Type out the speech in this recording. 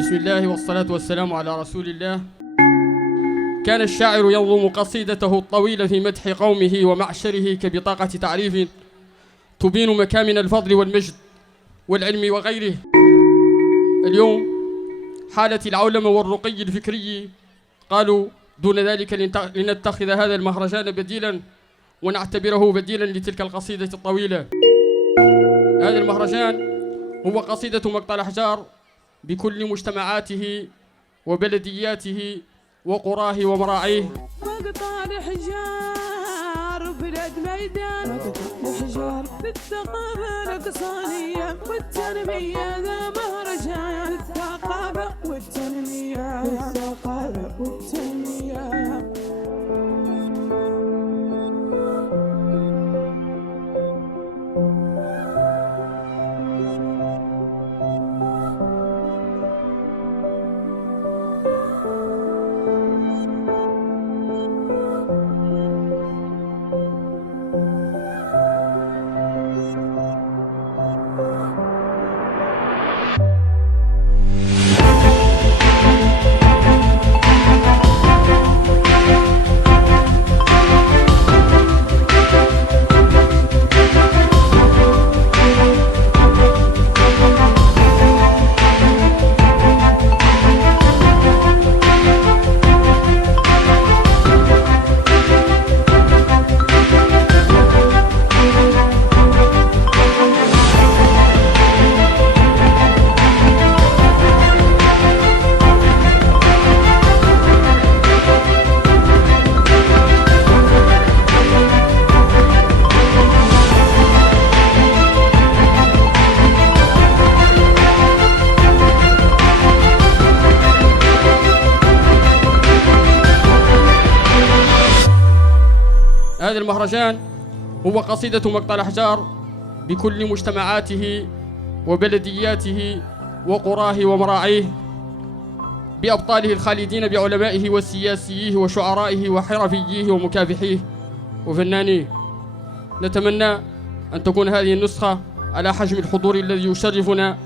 بسم الله والصلاة والسلام على رسول الله. كان الشاعر ينظم قصيدته الطويلة في مدح قومه ومعشره كبطاقة تعريف تبين مكامن الفضل والمجد والعلم وغيره. اليوم حالة العولمة والرقي الفكري قالوا دون ذلك لنتخذ هذا المهرجان بديلا ونعتبره بديلا لتلك القصيدة الطويلة. هذا المهرجان هو قصيدة مقطع الأحجار بكل مجتمعاته وبلدياته وقراه ومراعيه. مقطع الأحجار بلاد ميدان الأحجار للثقافة الاقتصادية والتنمية، ذا مهرجان الثقافة والتنمية، الثقافة والتنمية. هذا المهرجان هو قصيدة مقطع الأحجار بكل مجتمعاته وبلدياته وقراه ومراعيه، بأبطاله الخالدين بعلمائه وسياسيه وشعرائه وحرفييه ومكافحيه وفنانيه. نتمنى أن تكون هذه النسخة على حجم الحضور الذي يشرفنا